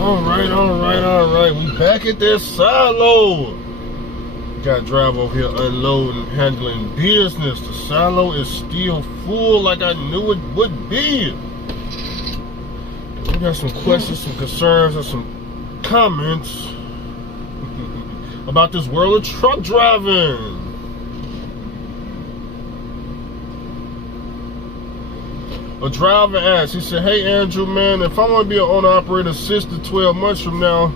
All right. We back at this silo. Got to drive over here unloading, handling business. The silo is still full like I knew it would be. We got some questions, some concerns, and some comments about this world of truck driving. A driver asked, he said, "Hey Andrew, man, if I want to be an owner-operator 6 to 12 months from now,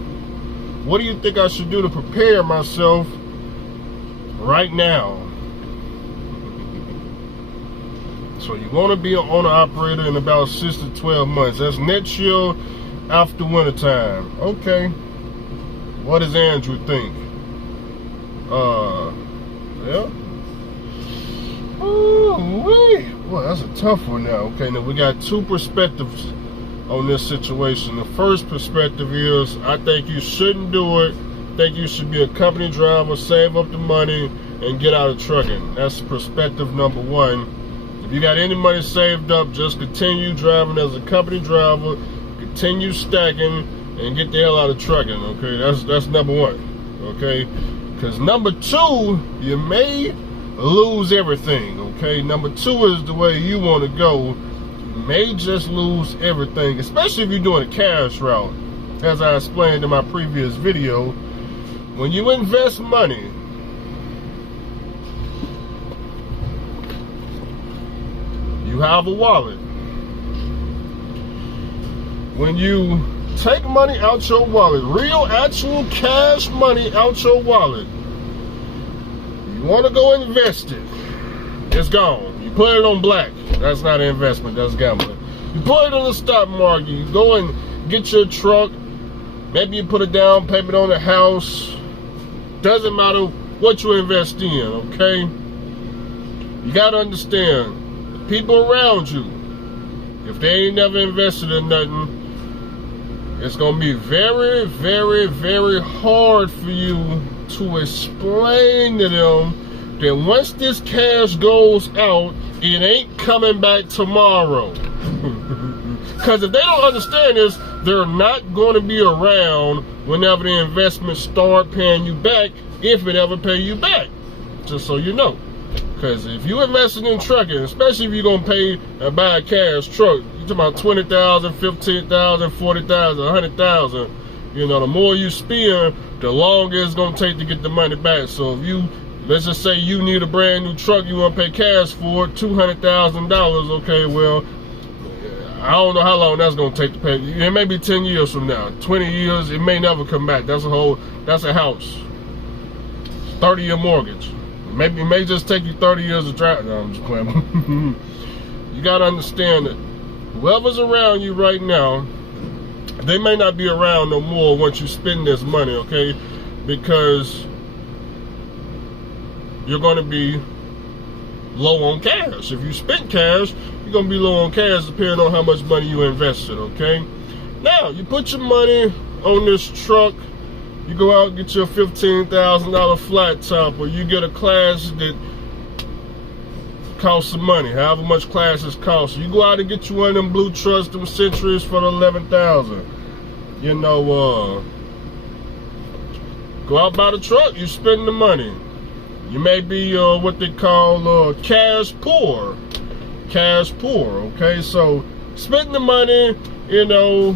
what do you think I should do to prepare myself right now?" So you want to be an owner-operator in about 6 to 12 months. That's next year after winter time. Okay. What does Andrew think? Yeah. Ooh-wee. Well, that's a tough one now. Okay, now we got two perspectives on this situation. The first perspective is, I think you shouldn't do it. I think you should be a company driver, save up the money, and get out of trucking. That's perspective number one. If you got any money saved up, just continue driving as a company driver, continue stacking, and get the hell out of trucking. Okay, that's number one. Okay, because number two, you may lose everything. Okay, number two is the way you want to go. You may just lose everything, especially if you're doing a cash route. As I explained in my previous video, when you invest money, you have a wallet. When you take money out your wallet, real actual cash money out your wallet, you want to go invest it, it's gone. You put it on black, that's not an investment, that's gambling. You put it on the stock market, you go and get your truck, maybe you put a down payment on the house, doesn't matter what you invest in, okay? You gotta understand, the people around you, if they ain't never invested in nothing, it's gonna be very, very, very hard for you to explain to them that once this cash goes out, it ain't coming back tomorrow. Because if they don't understand this, they're not going to be around whenever the investments start paying you back, if it ever pay you back. Just so you know. Because if you invested in trucking, especially if you're going to pay and buy a cash truck, you're talking about 20,000, 15,000, 40,000, 100,000. You know, the more you spend, the longer it's going to take to get the money back. So if you, let's just say you need a brand new truck, you want to pay cash for it, $200,000, okay, well, I don't know how long that's going to take to pay. It may be 10 years from now, 20 years, it may never come back. That's a house. 30-year mortgage. Maybe it may just take you 30 years to drive. No, I'm just playing. You got to understand that whoever's around you right now, they may not be around no more once you spend this money, okay? Because you're going to be low on cash. If you spend cash, you're going to be low on cash depending on how much money you invested, okay? Now, you put your money on this truck, you go out and get your $15,000 flat top, or you get a class that costs some money, however much classes cost. You go out and get you one of them blue trucks, them Centuries for the $11,000. You know, go out buy the truck, you spend the money. You may be what they call cash poor. Cash poor, okay? So spend the money, you know,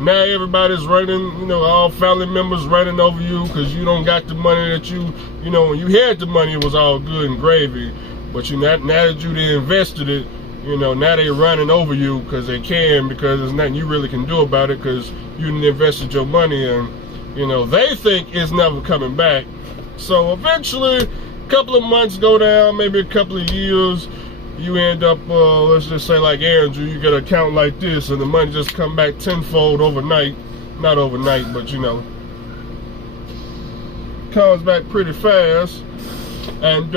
now everybody's running, you know, all family members running over you because you don't got the money that you know, when you had the money, it was all good and gravy. But now that you invested it, you know, now they running over you because they can, because there's nothing you really can do about it because you invested your money, and, you know, they think it's never coming back. So eventually, a couple of months go down, maybe a couple of years, you end up, let's just say like Andrew, you get an account like this, and the money just come back tenfold overnight. Not overnight, but, you know, comes back pretty fast. And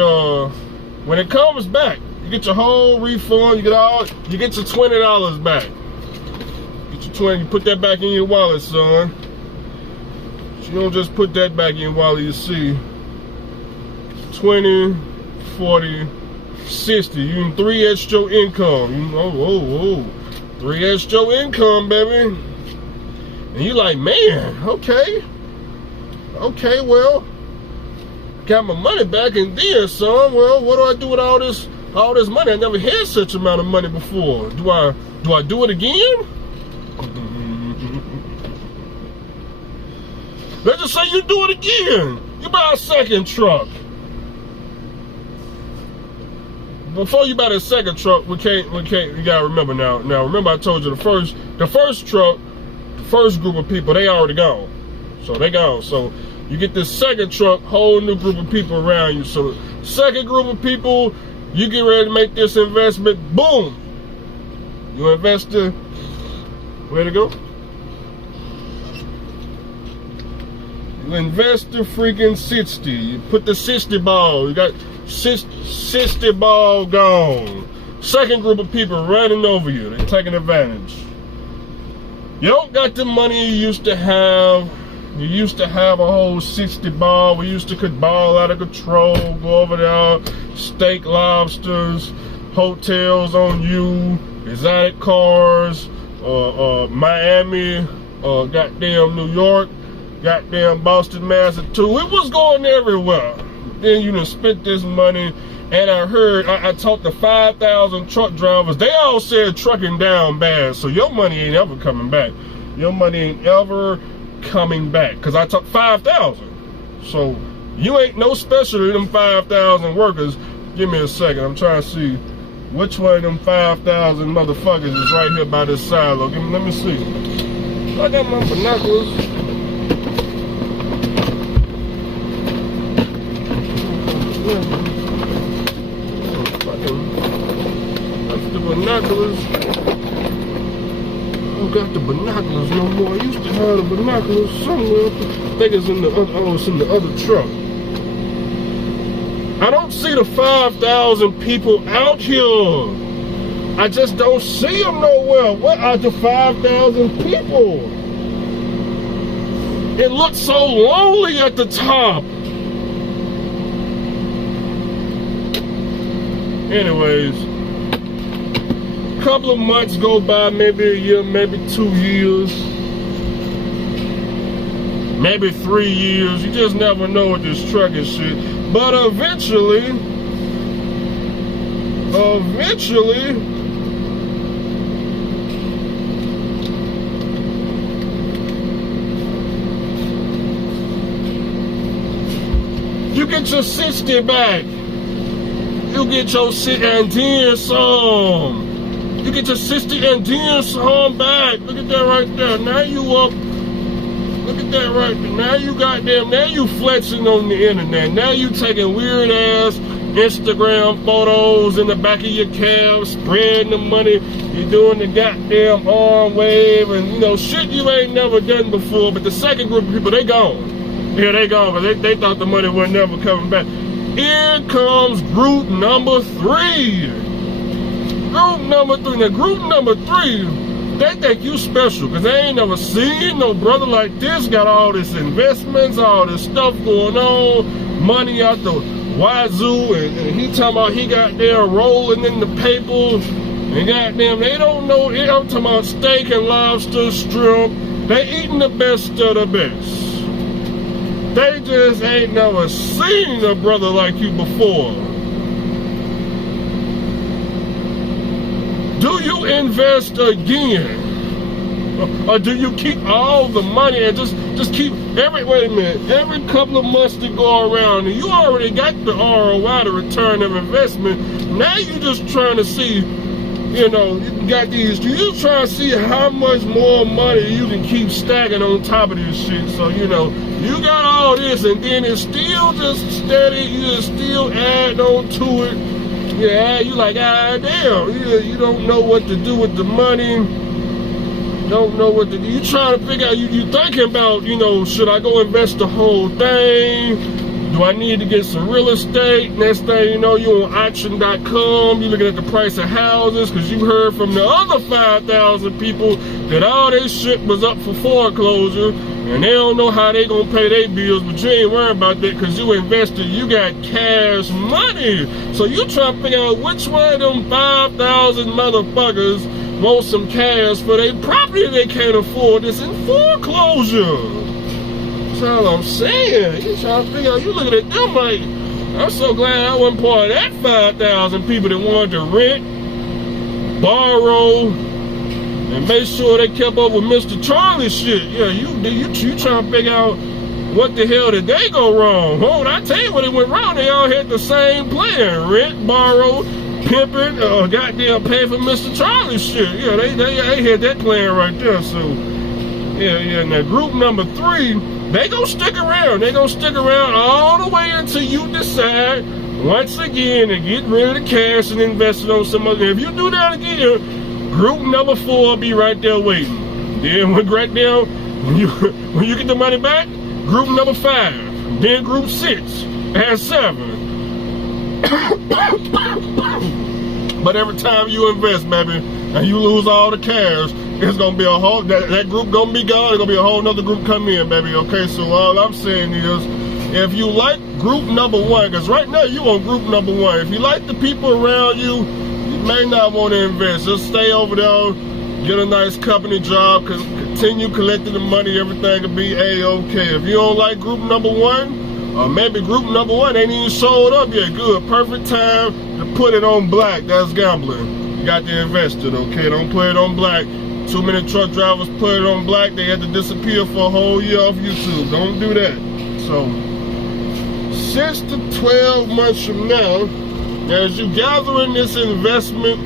when it comes back, you get your whole refund, you get your $20 back. Get your 20, you put that back in your wallet, son. You don't just put that back in your wallet, you see 20, 40, 60, you 3x your income. 3x your income, baby. And you like, man, okay, well, got my money back and then some. Well, what do I do with all this money? I never had such amount of money before. Do I do it again? Let's just say you do it again. You buy a second truck. Before you buy the second truck, we can't. You gotta remember now. Now remember, I told you the first truck, the first group of people, they already gone. So they gone. So you get this second truck, whole new group of people around you. So second group of people, you get ready to make this investment. Boom. You invest the, where to go? You invest the freaking 60. You put the 60 ball. You got 60 ball gone. Second group of people running over you. They're taking advantage. You don't got the money you used to have. You used to have a whole 60 ball. We used to could ball out of control. Go over there, steak, lobsters, hotels on you, exotic cars, Miami, goddamn New York, goddamn Boston, Massachusetts. It was going everywhere. Then you done spent this money, and I heard, I talked to 5,000 truck drivers. They all said trucking down bad, so your money ain't ever coming back. Your money ain't ever coming back, because I talked 5,000. So you ain't no special to them 5,000 workers. Give me a second. I'm trying to see which one of them 5,000 motherfuckers is right here by this silo. Let me see. I got my binoculars. That's the binoculars. I don't got the binoculars no more. I used to have the binoculars somewhere. I think it's in the other, oh, it's in the other truck. I don't see the 5,000 people out here. I just don't see them nowhere. What are the 5,000 people? It looks so lonely at the top. Anyways, a couple of months go by, maybe a year, maybe 2 years, maybe 3 years. You just never know with this trucking shit. But eventually, you get your 60 back. You get your 60 and then some. You get your 60 and then some back. Look at that right there. Now you up. Look at that right there. Now you goddamn, now you flexing on the internet. Now you taking weird ass Instagram photos in the back of your cab, spreading the money. You're doing the goddamn arm wave and, you know, shit you ain't never done before. But the second group of people, they gone. Yeah, they gone, because they thought the money was never coming back. Here comes group number 3. Group number 3. Now, group number 3, they think you special, because they ain't never seen no brother like this. Got all this investments, all this stuff going on, money out the wazoo, and he talking about he got there rolling in the paper, and goddamn, they don't know. I'm talking about steak and lobster, shrimp. They eating the best of the best. They just ain't never seen a brother like you before. Do you invest again? Or do you keep all the money and just keep wait a minute, every couple of months to go around and you already got the ROI, the return of investment. Now you just trying to see, you know, you got these, you trying to see how much more money you can keep stacking on top of this shit. So, you know, you got all this and then it's still just steady, you just still add on to it. Yeah, you like, ah, damn, you don't know what to do with the money. Don't know what to do. You trying to figure out, you thinking about, you know, should I go invest the whole thing? Do I need to get some real estate? Next thing you know, you on auction.com, you looking at the price of houses, because you heard from the other 5,000 people that all their shit was up for foreclosure, and they don't know how they gonna pay their bills, but you ain't worried about that because you invested, you got cash money. So you trying to figure out which one of them 5,000 motherfuckers want some cash for their property they can't afford that's in foreclosure. That's all I'm saying. You trying to figure out, you looking at them like, I'm so glad I wasn't part of that 5,000 people that wanted to rent, borrow, and make sure they kept up with Mr. Charlie shit. Yeah, you trying to figure out what the hell did they go wrong? Oh, I tell you what it went wrong. They all had the same plan: rent, borrow, pimping, goddamn pay for Mr. Charlie shit. Yeah, they had that plan right there. So yeah. Now group number 3, they gonna stick around. They gonna stick around all the way until you decide once again to get rid of the cash and invest it on some other. If you do that again, group number 4 will be right there waiting. Then when when you get the money back, group number 5, then group 6 and 7. But every time you invest, baby, and you lose all the cash, it's gonna be a whole that group gonna be gone. It's gonna be a whole nother group come in, baby. Okay, so all I'm saying is, if you like group number 1, because right now you on group number 1. If you like the people around you, you may not want to invest. Just stay over there, get a nice company job, continue collecting the money. Everything will be a-okay. If you don't like group number 1, or maybe group number 1 ain't even showed up yet, good, perfect time to put it on black. That's gambling. You got to invest it, okay? Don't put it on black. Too many truck drivers put it on black. They had to disappear for a whole year off YouTube. Don't do that. So 6 to 12 months from now, as you gather in this investment,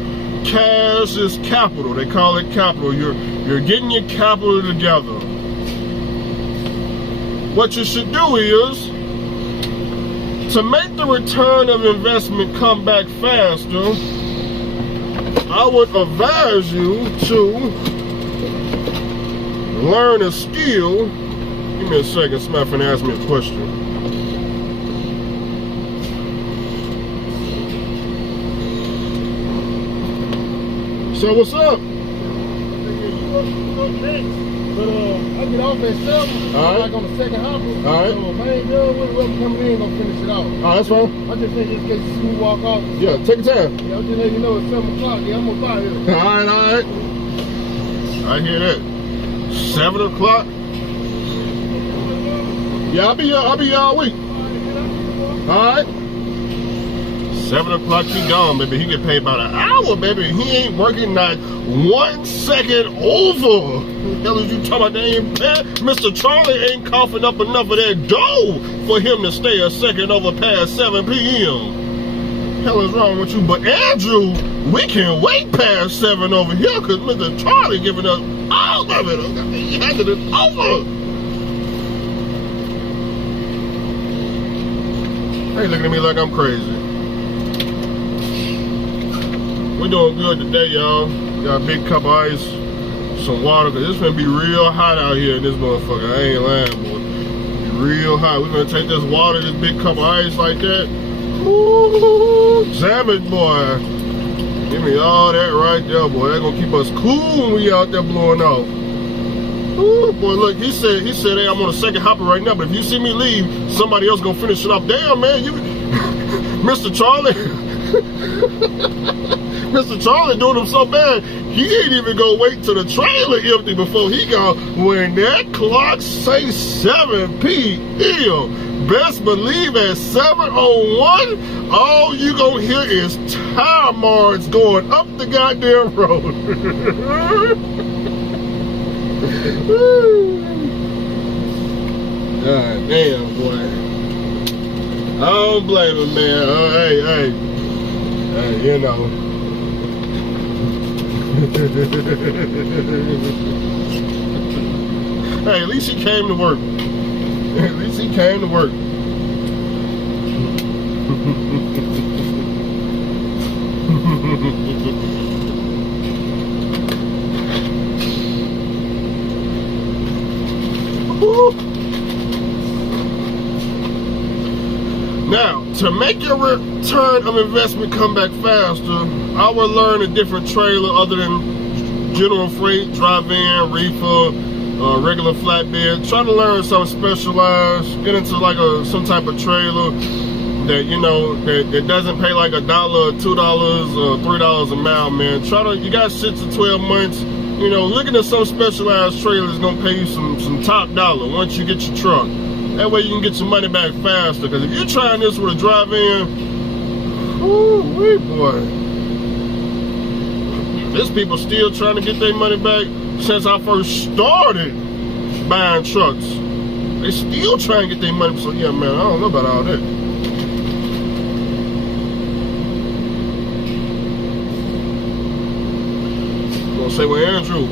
cash is capital. They call it capital. You're getting your capital together. What you should do is, to make the return of investment come back faster, I would advise you to learn a skill. Give me a second, somebody finna ask me a question. So what's up? But I get off at 7, like on the second hopper. All right. So if I ain't done with whoever coming in, gonna finish it off. Oh, that's fine. I just think in case you see me walk off. Yeah, take your time. Yeah, I'm just letting you know it's 7 o'clock. Yeah, I'm gonna buy here. All right. I hear that. 7 o'clock. Yeah, I'll be here all week. All right. 7 o'clock, he gone, baby. He get paid about an hour, baby. He ain't working not 1 second over. What the hell is you talking about? They ain't paying? Mr. Charlie ain't coughing up enough of that dough for him to stay a second over past 7 p.m. Hell is wrong with you? But Andrew, we can wait past 7 over here because Mr. Charlie giving us all of it. He handed it over. Hey, looking at me like I'm crazy. We doing good today, y'all. Got a big cup of ice, some water, because it's gonna be real hot out here in this motherfucker. I ain't lying, boy. Be real hot. We're gonna take this water, this big cup of ice like that. Ooh, jam it, boy. Give me all that right there, boy. That's gonna keep us cool when we out there blowing off. Ooh, boy, look, he said, hey, I'm on a second hopper right now, but if you see me leave, somebody else gonna finish it up. Damn, man, you, Mr. Charlie. Mr. Charlie doing him so bad, he ain't even gonna wait till the trailer empty before he go. When that clock say 7 p.m., best believe at 7:01, all you gonna hear is tire marks going up the goddamn road. God damn, boy. I don't blame him, man. Hey, you know. Hey, at least he came to work. At least he came to work. Now, to make your return of investment come back faster, I would learn a different trailer other than general freight, drive-in, reefer, regular flatbed. Try to learn something specialized. Get into like some type of trailer. that, you know, that doesn't pay like $1, $2, or $3 a mile, man. You got 6 to 12 months. You know, looking at some specialized trailers gonna pay you some top dollar once you get your truck. That way you can get your money back faster. Because if you're trying this with a drive-in, ooh, wee boy. There's people still trying to get their money back since I first started buying trucks. They still trying to get their money. So yeah, man, I don't know about all that. I'm gonna say, well, Andrew,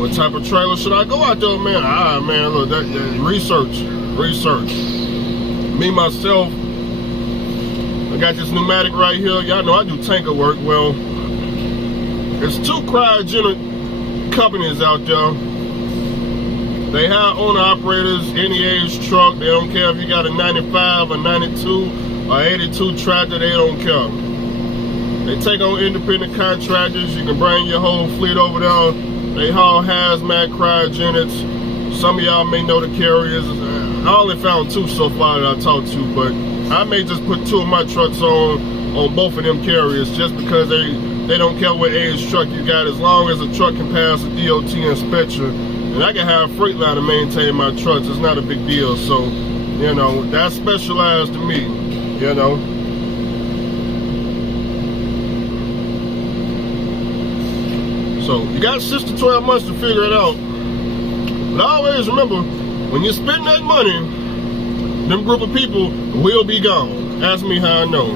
what type of trailer should I go out there, man? Man, look, research. Me, myself, I got this pneumatic right here. Y'all know I do tanker work. Well, there's 2 cryogenic companies out there. They have owner-operators, any age truck. They don't care if you got a 95, a 92, or 82 tractor. They don't care. They take on independent contractors. You can bring your whole fleet over there. They haul hazmat cryogenics. Some of y'all may know the carriers. I only found 2 so far that I talked to, but I may just put 2 of my trucks on both of them carriers just because they don't care what age truck you got, as long as a truck can pass a DOT inspection. And I can have Freightliner maintain my trucks. It's not a big deal. So, you know, that's specialized to me, you know. So you got 6 to 12 months to figure it out. But always remember, when you spend that money, them group of people will be gone. Ask me how I know.